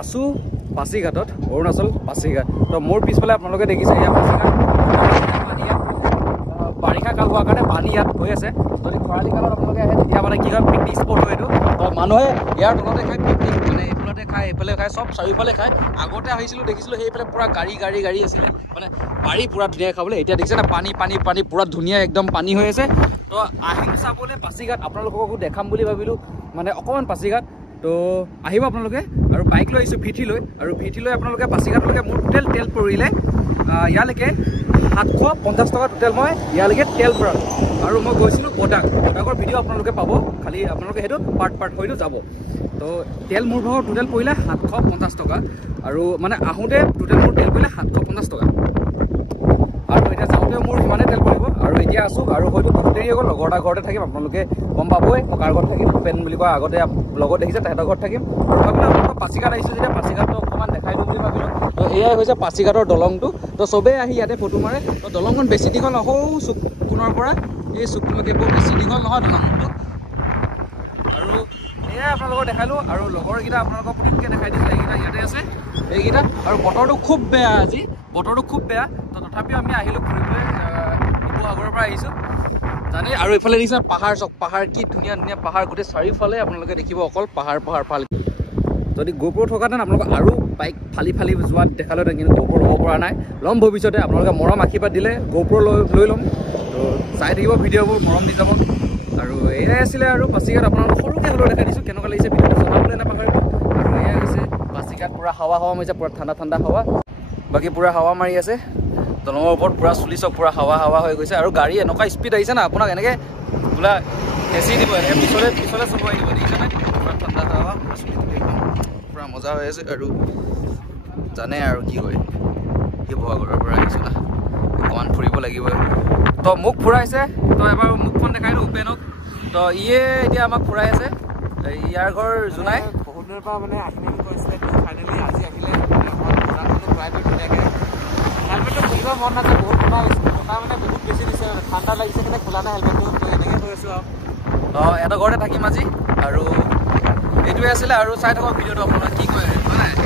আছো পাছিঘাটত অৰুণাচল পাছিঘাট তো মোৰ পিছফালে আপোনালোকে দেখিছে ইয়া পাছিঘাট বাৰিষা কাল হোৱাৰ কাৰণে পানী ইয়াত হৈ আছে যদি খৰালি কালত আপোনালোকে আহে তেতিয়া মানে কি হয় পিকনিক স্পট হয় এইটো তো মানুহে ইয়াৰ তলতে খায় পিকনিক মানে এইফালতে খায় এইফালে খায় চব চাৰিওফালে খায় আগতে আহিছিলোঁ দেখিছিলোঁ সেইফালে পূৰা গাড়ী আছিলে মানে পাৰি পূৰা ধুনীয়াকৈ খাবলৈ এতিয়া দেখিছে না পানী পূৰা ধুনীয়া একদম পানী হৈ আছে তো আহিলোঁ চাবলৈ পাছিঘাট আপোনালোককো দেখাম বুলি ভাবিলোঁ মানে অকণমান পাছিঘাট তো আহিব আপোনালোকে আৰু বাইক লৈ আহিছোঁ ভিটি লৈ আৰু ভিটি লৈ আপোনালোকে পাছিঘাটলৈকে মোৰ টোটেল তেল পৰিলে ইয়ালৈকে 750 টকা টোটেল মই ইয়ালৈকে তেল ভৰালোঁ আৰু মই গৈছিলোঁ বডাগৰ ভিডিঅ' আপোনালোকে পাব খালি আপোনালোকে সেইটো পাৰ্ট হয়তো যাব তো তেল মোৰ ভাগৰ টোটেল পৰিলে 750 টকা আৰু মানে আহোঁতে টোটেল মোৰ তেল পৰিলে 750 টকা আৰু এতিয়া যাওঁতেও মোৰ সিমানেই তেল পৰিব আৰু এতিয়া আছোঁ আৰু হয়তো বহুত দেৰি হৈ গ'ল লগৰ এটা ঘৰতে থাকিম আপোনালোকে গম পাবই মই কাৰ ঘৰত থাকিম পেন বুলি কোৱা আগতে লগত দেখিছে তেহেঁতৰ ঘৰত থাকিম আৰু ভাবিলোঁ আপোনালোকক পাছিঘাট আহিছোঁ যেতিয়া পাছিঘাটটো অকণমান দেখাই দিওঁ বুলি ভাবিলোঁ তো এয়াই হৈছে পাছিঘাটৰ দলংটো তো চবেই আহি ইয়াতে ফটো মাৰে তো দলংখন বেছি দীঘল নহওঁ চুকপুনৰ পৰা এই চুকপুৰলৈকে বৰ বেছি দীঘল নহয় দলংটো আৰু এয়াই আপোনালোকক দেখালোঁ আৰু লগৰকেইটা আপোনালোকক পুটুককৈ দেখাই দিছোঁ এইকেইটা ইয়াতে আছে এইকেইটা আৰু বতৰটো খুব বেয়া আজি বতৰটো খুব বেয়া তো তথাপিও আমি আহিলোঁ ফুৰিবলৈ শিৱসাগৰৰ পৰা আহিছোঁ জানে আৰু এইফালে দেখিছে পাহাৰ চক পাহাৰ কি ধুনীয়া ধুনীয়া পাহাৰ গোটেই চাৰিওফালে আপোনালোকে দেখিব অকল পাহাৰ ভাল যদি গোপ্ৰ থকাহেঁতেন আপোনালোকক আৰু বাইক ফালি যোৱাত দেখালেহেঁতেন কিন্তু গোপ্ৰ ল'ব পৰা নাই ল'ম ভৱিষ্যতে আপোনালোকে মৰম আশীৰ্বাদ দিলে গোপ্ৰ লৈ ল'ম তো চাই থাকিব ভিডিঅ'বোৰ মৰম দি যাব আৰু এয়াই আছিলে আৰু পাছিঘাট আপোনালোকক সৰুকৈ হ'লেও দেখাই দিছোঁ কেনেকুৱা লাগিছে ভিডিঅ'টো জনাবলৈ নাপাহৰিব আৰু এয়াই হৈছে পাছিঘাট পূৰা হাৱা মাৰিছে পূৰা ঠাণ্ডা হাৱা বাকী পূৰা হাৱা মাৰি আছে দলঙৰ ওপৰত পূৰা চুলি চব পূৰা হাৱা হৈ গৈছে আৰু গাড়ী এনেকুৱা স্পীড আহিছে না আপোনাক এনেকৈ বোলা হেঁচি দিব এনেকৈ পিছলৈ চুবুৱাই দিব দেখিছেনে পূৰা ঠাণ্ডা হাৱা পূৰা মজা হৈ আছে আৰু জানে আৰু কি কয় শিৱসাগৰৰ পৰা আহিছোঁ না অকণমান ফুৰিব লাগিব তো মোক ফুৰাইছে তো এবাৰ মুখখন দেখাই দিওঁ উপেনক তো ইয়ে এতিয়া আমাক ফুৰাই আছে ইয়াৰ ঘৰ জোনাই বহুত দিনৰ পৰা মানে আহিম কৈছিলে ফাইনেলি আজি আহিলে প্ৰাইভেট ধুনীয়াকৈ হেলমেটটো খুলিব মন নাযায় বহুত কথা হৈছে কথা মানে বহুত বেছি দিছে ঠাণ্ডা লাগিছে কাৰণে খোলা নাই হেলমেটটো তো এনেকৈ থৈ আছোঁ আৰু এটা ঘৰতে থাকিম আজি আৰু এইটোৱে আছিলে আৰু চাই থাকক ভিডিঅ'টো আপোনালোকে কি কয় হয় নাই